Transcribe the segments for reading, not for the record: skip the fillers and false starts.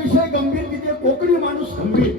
विषय गंभीर तिथे कोकणी माणूस गंभीर.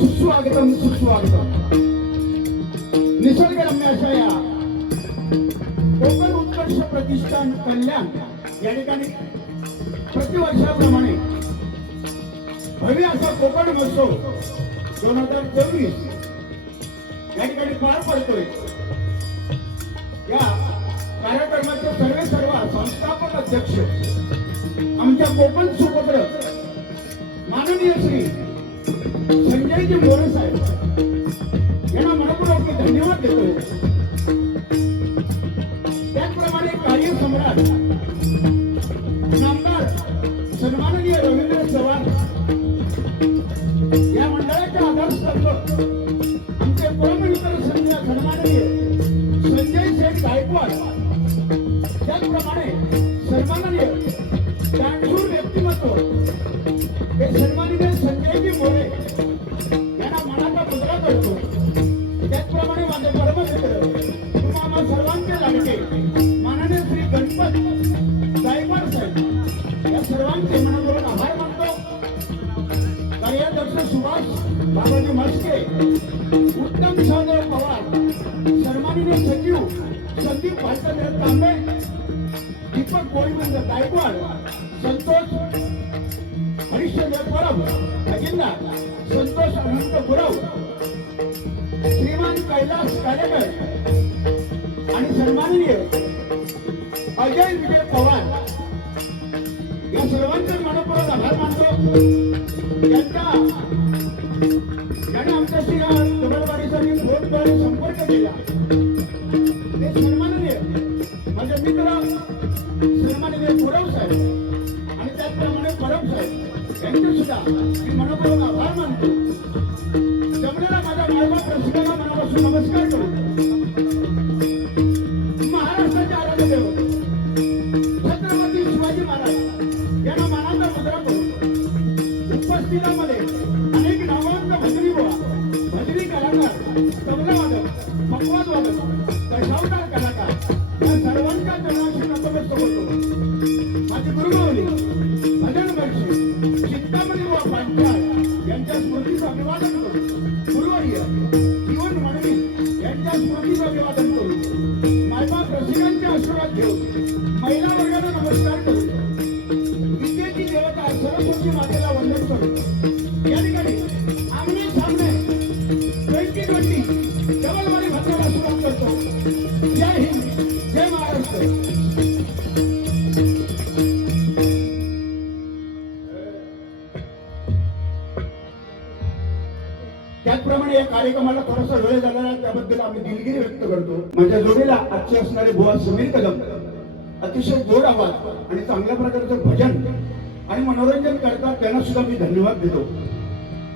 सुस्वागतम सुस्वागतम. निसर्गरम्य अशा या कोकण उत्कर्ष प्रतिष्ठान कल्याण या ठिकाणी प्रतिवर्षाप्रमाणे भव्य असा कोकण महोत्सव 2024 या ठिकाणी पार पडतोय. या कार्यक्रमाचे सर्व संस्थापक अध्यक्ष आमच्या कोकण सुपुत्र माननीय श्री संजयजी मोरे साहेब यांना मनपूर्वक धन्यवाद देतो. त्याचप्रमाणे कार्यसम्राट नामदार सन्माननीय रवींद्र चव्हाण या मंडळाच्या आधारस्तंभ आमचे परममित्र सन्माननीय संजय शेठ गायकवाड, त्याचप्रमाणे सन्माननीय दानशूर व्यक्तिमत्व हे सन्माननीय संजयजी मोरे यांना मनाचा मुद्रा करतो. त्याचप्रमाणे माझे परममित्र तुम्हा सर्वांचे लाडके माननीय श्री गणपत गायकवाड साहेब या सर्वांचे मनापूर्वक आभार मानतो. कार्याध्यक्ष सुभाष बाबाजी म्हस्के, उत्तम सहदेव पवार, सन्माननीय सचिव संदीप भास्कर तांबे, दीपक गोविंद गायकवाड, संतोष हरिश्चंद्र परब खजिनदार, संतोष अनंत गुरव, श्रीमान कैलास कालेकर आणि सन्माननीय अजय विजय पवार या सर्वांचे मनपूर्वक आभार मानतो. ज्याने आमच्याशी या तबलवाडीसाठी फोनद्वारे संपर्क केला ते सन्माननीय माझे मित्र सन्माननीय गुरव साहेब आणि त्याचप्रमाणे परब साहेब यांचे सुद्धा मी मनपूर्वक आभार मानतो. जमलेला माझ्या मायबाप रसिकांना मनापासून नमस्कार करू. महाराष्ट्राचे आराध्य देव छत्रपती शिवाजी उपस्थितांमध्ये अनेक नामवंत भजनी बुवा, भजनी कलाकार, तबला वादक, पखवाज वादक, दशावतार कलाकार या सर्वांच्या चरणाशी नतमस्तक होतो. माझे गुरुमाऊली भजन वर्षी चित्तामणी बुवा पांचाळ यांच्या स्मृतीचं अभिवादन करू. गुरुवर्य जीवन म्हणवी यांच्या स्मृतीचं अभिवादन करू. मायबाप रसिकांचे आशीर्वाद घेऊन महिला वर्गाला नमस्कार करू. विद्येची देवता सरस्वती मातेला वंदन करू. या ठिकाणी आमने सामने 2020 डबलवाडी भाषेला सुरुवात करतो. जय हिंद, जय महाराष्ट्र. त्याचप्रमाणे या कार्यक्रमाला थोडासा वेळ झाला आहे त्याबद्दल आम्ही दिलगिरी व्यक्त करतो. माझ्या जोडीला आजचे असणारे बुवा समीर कदम अतिशय गोड आवाज आणि चांगल्या प्रकारचं भजन आणि मनोरंजन करतात, त्यांना सुद्धा मी धन्यवाद देतो.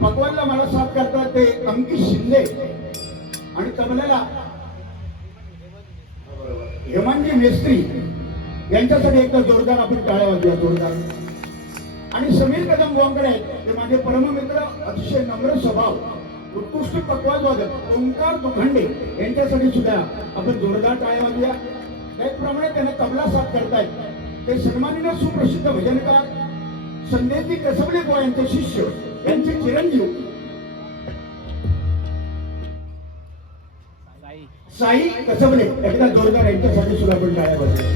पकवानला मला साथ करतात ते अंकित शिंदे आणि तबल्याला हेमांजी मेस्त्री यांच्यासाठी एकदा जोरदार आपण टाळ्या वाजूया जोरदार. आणि समीर कदम बुवांकडे ते माझे परममित्र, अतिशय नम्र स्वभाव, उत्कृष्ट पकवाज वादक ओंकार दुखंडे यांच्यासाठी सुद्धा आपण जोरदार टाळ्या वाजूया. त्याचप्रमाणे त्यांना तबला साथ करतायत ते सन्माननीय सुप्रसिद्ध भजनकार संदेशजी कसबले बुवा यांचे शिष्य, यांचे चिरंजीव साई कसबले, एकदा जोरदार यांच्यासाठी सुद्धा आपण टाळ्या वाजूया.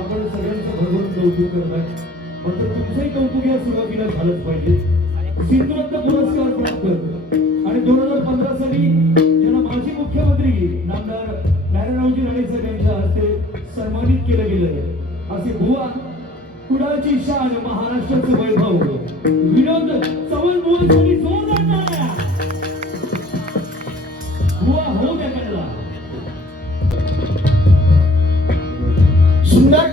आपण सगळ्यांचं भरभरून कौतुक करताय, मात्र तुमचंही कौतुक या सुरुवातीला झालंच पाहिजे. सिंधुरत्न पुरस्कार प्राप्त आणि 2015 साली ज्यांना माजी मुख्यमंत्री नामदार नारायणरावजी राणे साहेब यांच्या हस्ते सन्मानित केलं गेलं असे बुवा कुडाळची शान, महाराष्ट्राचं वैभव विनोद चव्हाण बुवांसाठी जोरदार टाळ्या. बुवा होऊ द्या कळला. सुंदर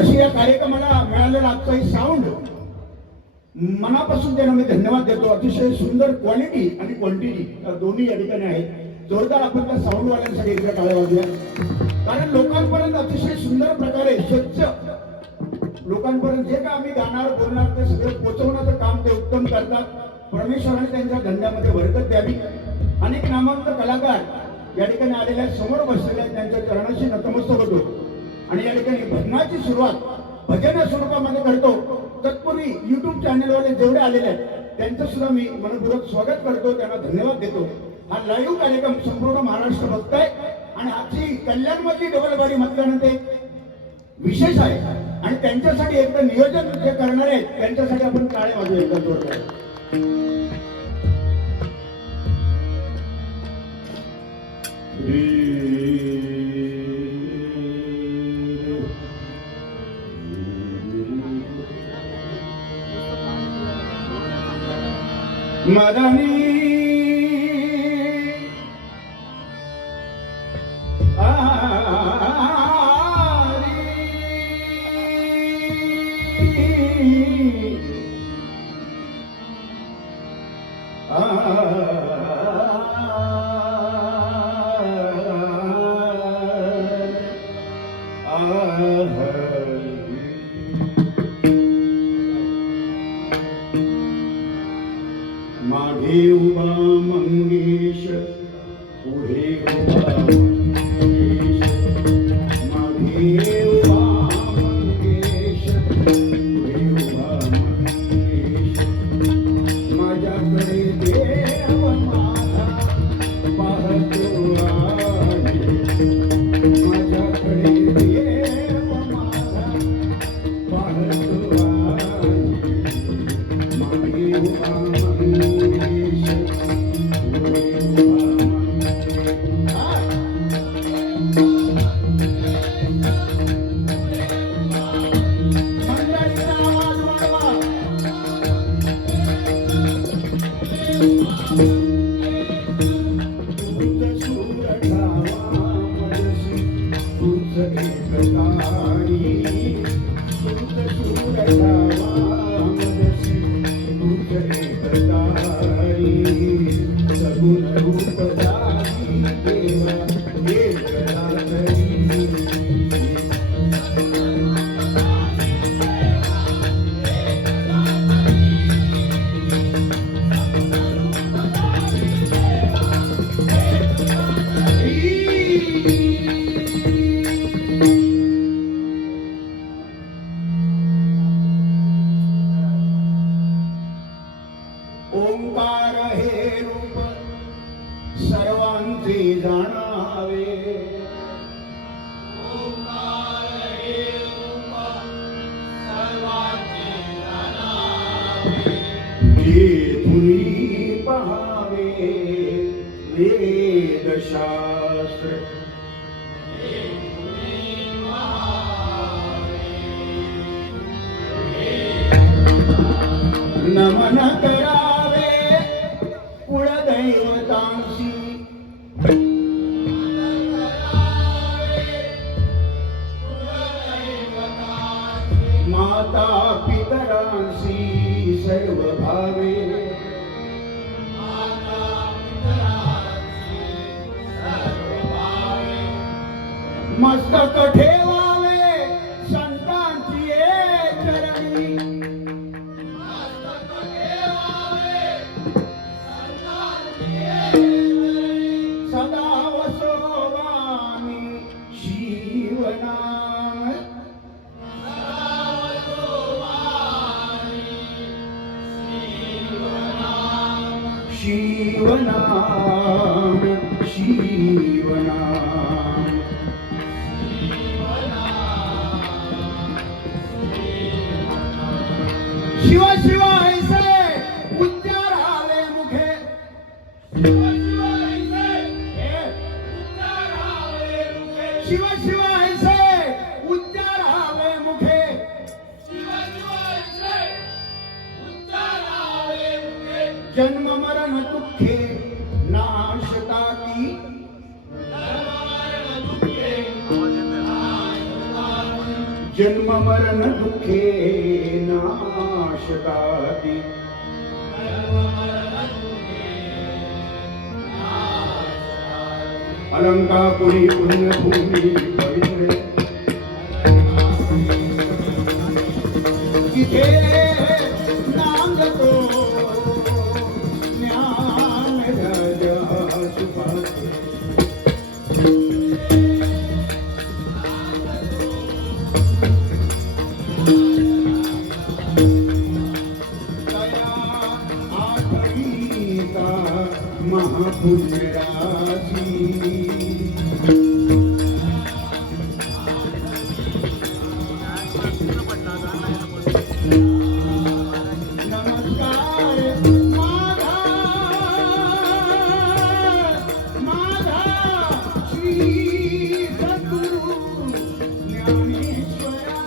अशी या कार्यक्रमाला मिळालेला आजचा ही साऊंड मनापासून त्यांना मी धन्यवाद देतो. अतिशय सुंदर क्वालिटी आणि क्वांटिटी दोन्ही या ठिकाणी आहेत. जोरदार आपण त्या साऊंड वाल्यांसाठी एकदा टाळ्या वाजूया. कारण लोकांपर्यंत अतिशय सुंदर प्रकारे स्वच्छ लोकांपर्यंत जे काय आम्ही गाणार बोलणार ते सगळं पोहोचवण्याचं काम ते उत्तम करतात. परमेश्वराने त्यांच्या धंद्यामध्ये बरकत द्यावी. अनेक नामवंत कलाकार या ठिकाणी आलेल्या समोर बसलेले आहेत, त्यांच्या चरणाशी नतमस्तक होतो. आणि या ठिकाणी भजनाची सुरुवात भजन स्वरूपामध्ये करतो. तत्पूर्वी युट्यूब चॅनलवाले जेवढे आलेले आहेत त्यांचं सुद्धा मी मनपूर्वक स्वागत करतो, त्यांना धन्यवाद देतो. हा लाईव्ह कार्यक्रम संपूर्ण महाराष्ट्र बघताय आणि आजची कल्याणमध्ये डबलवाडी म्हटल्यानंतर एक विशेष आहे आणि त्यांच्यासाठी एकदा नियोजन जे करणार आहेत त्यांच्यासाठी आपण टाळ्या वाजवूया एकदा जोरदार. मदनी मागे उभा मंगेश, पुढे उभा मंगेश, मागे उभा मंगेश, पुढे उभा मंगेश. माझ्याकडे देव माझा पाहतो आहे, माझ्याकडे देव माझा पाहतो आहे. मागे उभा जेथुनी पहावे वेदशास्त्र नमन करावे कुळदैवतांसी माता पितरांसी सर्व भावे मस्तक ठेवावे संतांची चरणी सदा वसोवामी शिवनाम शिवनाम शिवनाम शिव शिव ऐसे उच्चारावे मुखे शिव शिव ऐसे उच्चारावे मुखे जन्म मरण दुःखे नाशता की जन्म मरण दुःखे नाशता की अलंकापुरी पुण्यभूमी पवित्र तिथे नाम जतो ज्ञान राजा सुपात्र महापुण्य राशि नमस्कार माधा माधा श्री सद्गुरु ज्ञानेश्वरा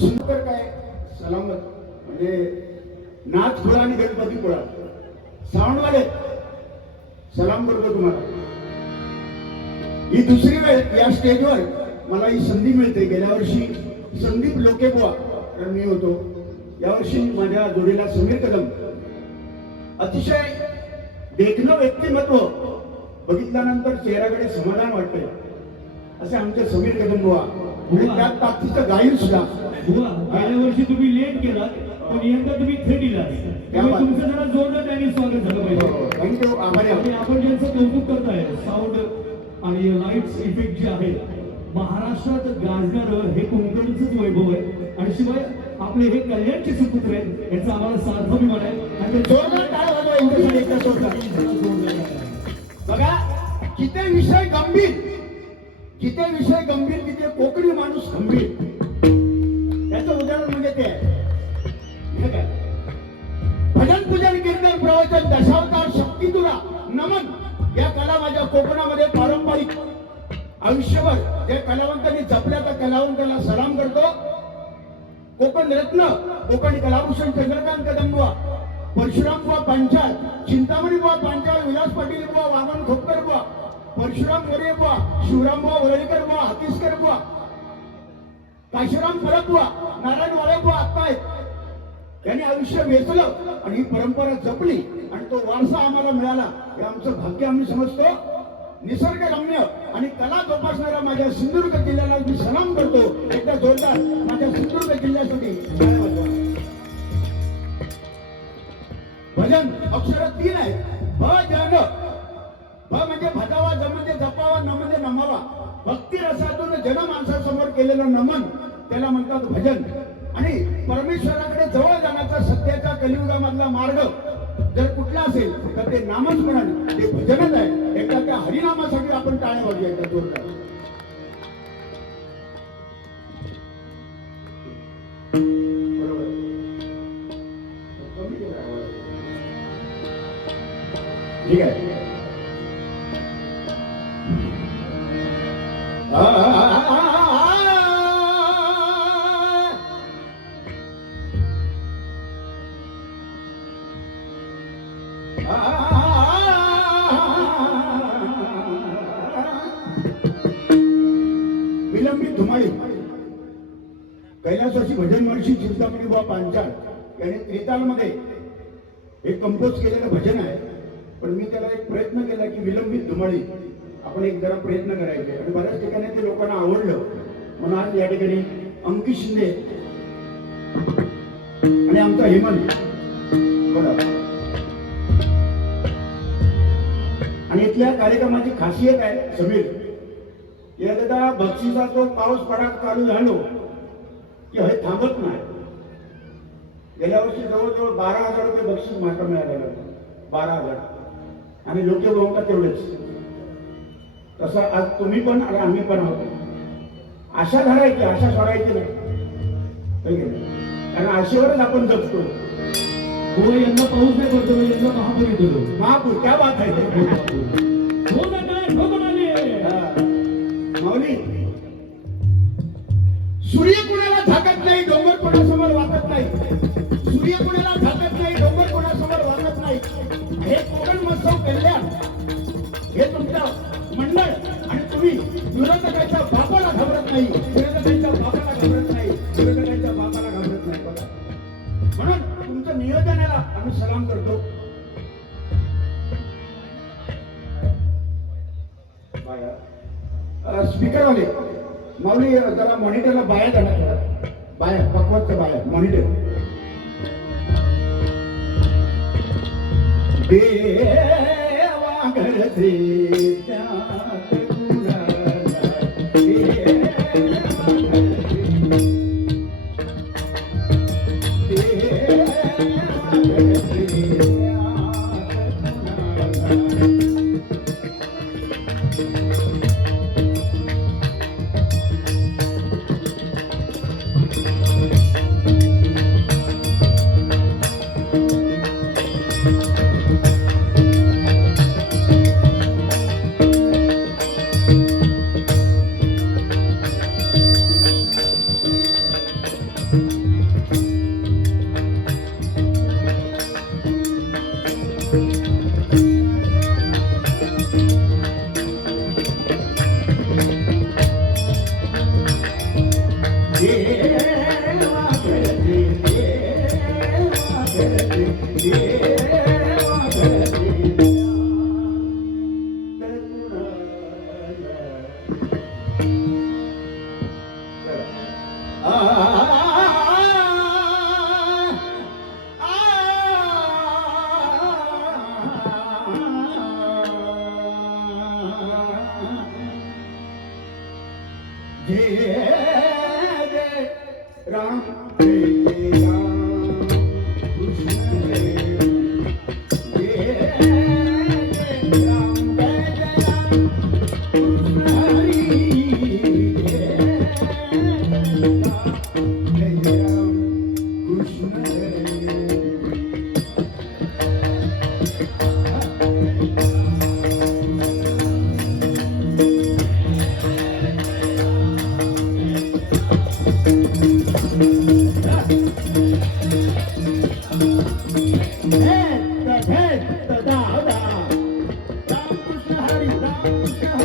सुंदर काय सलामत म्हणजे नाथ खुळा आणि गणपती खुळा श्रावणवाले सलाम करतो तुम्हाला. ही दुसरी वेळ या स्टेजवर मला ही संधी मिळते. गेल्या वर्षी संदीप लोकेबुवा कारण मी होतो, यावर्षी माझ्या जोडीला समीर कदम. अतिशय देखणं व्यक्तिमत्व बघितल्यानंतर चेहऱ्याकडे समाधान वाटते असे आमचे समीर कदम बुवा आणि त्यात ताकदीचं गायन सुद्धा बुवा, गेल्या वर्षी तुम्ही लेट केला पण यंदा तुम्ही थेट दिला त्यामुळे तुमचं जरा जोरदार त्यांनी स्वागत झालं पाहिजे. थँक्यू, आभारी आहोत. आणि आपण ज्यांचं कौतुक करताय साऊंड आणि लाईट्स इफेक्ट जे आहे महाराष्ट्रात गाजणारं हे कोकणचंच वैभव आहे आणि शिवाय आपले हे कल्याणचे सुपुत्र आहेत याचा आम्हाला सार्थ अभिमान आहे आणि ते जोरदार टाळ्या वाजवा यांच्यासाठी एकदा जोरदार. बघा, जिथे विषय गंभीर, जिथे विषय गंभीर तिथे कोकणी माणूस खंबीर. याचं उदाहरण म्हणजे ते आहे. हे काय? भजन पूजन कीर्तन प्रवचन दशावतार शक्ती तुला नमन या कला माझ्या कोकणामध्ये पारंपरिक आयुष्यभर जे कलावंतांनी जपल्या त्या कलावंतांना सलाम करतो. कोकण रत्न कोकण कलाभूषण चंद्रकांत कदम बुवा, परशुराम बुवा पांचाळ, चिंतामणी बुवा पांचाळ, विलास पाटील बुवा, वामन खोपकर बुवा, परशुराम मोरे बुवा, शिवराम बुवा वरळीकर बुवा, हातीसकर बुवा, काशीराम परब बुवा, नारायण वाळे बुवा आत्ता आहेत. त्यांनी आयुष्य वेचलं आणि ही परंपरा जपली आणि तो वारसा आम्हाला मिळाला हे आमचं भाग्य आम्ही समजतो. निसर्गरम्य आणि कला जोपासणाऱ्या माझ्या सिंधुदुर्ग जिल्ह्याला मी सलाम करतो. एकदा जोरदार माझ्या सिंधुदुर्ग जिल्ह्यासाठी टाळ्या वाजवा. भजन अक्षर 3 आहे. भजन, भ म्हणजे भजावा, ज म्हणजे जपावा, न म्हणजे नमावा. भक्ती रसातून जनमानसासमोर केलेलं नमन त्याला म्हणतात भजन. आणि परमेश्वराकडे जवळ जाण्याचा सध्याच्या कलियुगामधला मार्ग जर कुठला असेल तर ते नामच म्हणाल, ते भजनच आहे. एकदा त्या हरिनामासाठी आपण टाळ्या वाजूया एकदा जोरदार. ठीक आहे. विलंबित धुमाळी कैलासवासी भजन महर्षी चिंतामणी बुवा पांचाळ यांनी त्रितालमध्ये हे कंपोज केलेलं भजन आहे. पण मी त्याला एक प्रयत्न केला की विलंबित धुमाळी आपण एक जरा प्रयत्न करायचे आणि बऱ्याच ठिकाणी ते लोकांना आवडलं म्हणून आज या ठिकाणी अंकित शिंदे आणि आमचा हेमंत आणि इथल्या कार्यक्रमाची खासियत आहे समीर, एकदा बक्षिसा तो पाऊस पडाक चालू झालो की हे थांबत नाही. गेल्या वर्षी जवळजवळ 12,000 रुपये बक्षीस मात्र मिळालेलं होतं. 12,000 आणि लोक बहुमत तेवढेच. तसं आज तुम्ही पण आणि आम्ही पण आहोत. आशा धरायची, आशा सोडायची नाही, कारण आशेवरच आपण जगतो. हो, यंदा पाऊस नाही पडतो, यंदा महापूर येतो. महापूर क्या बात आहे. माऊली, सूर्य कुणाला झाकत नाही, डोंगर कोणासमोर वाकत नाही. सूर्य कुणाला झाकत नाही, डोंगर कोणासमोर वाकत नाही. हे कोकण महोत्सव कल्याण हे तुमचं मंडळ आणि तुम्ही विरोधकांच्या बापाला घाबरत नाही, विरोधकांच्या बापाला घाबरत नाही, विरोधकांच्या बापाला घाबरत नाही. बघा, म्हणून तुमचं नियोजनाला आम्ही सलाम करतो. स्पीकरवाले माऊली जरा मॉनिटरला बाया जाणार, बाया पक्वाचं बाया मॉनिटर. देवा घरचे त्यात कुणाला, राम जय राम कृष्ण जय राम जय राम कृष्ण हरी जय राम कृष्ण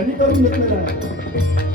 त्यांनी करून घेतलेला आहे.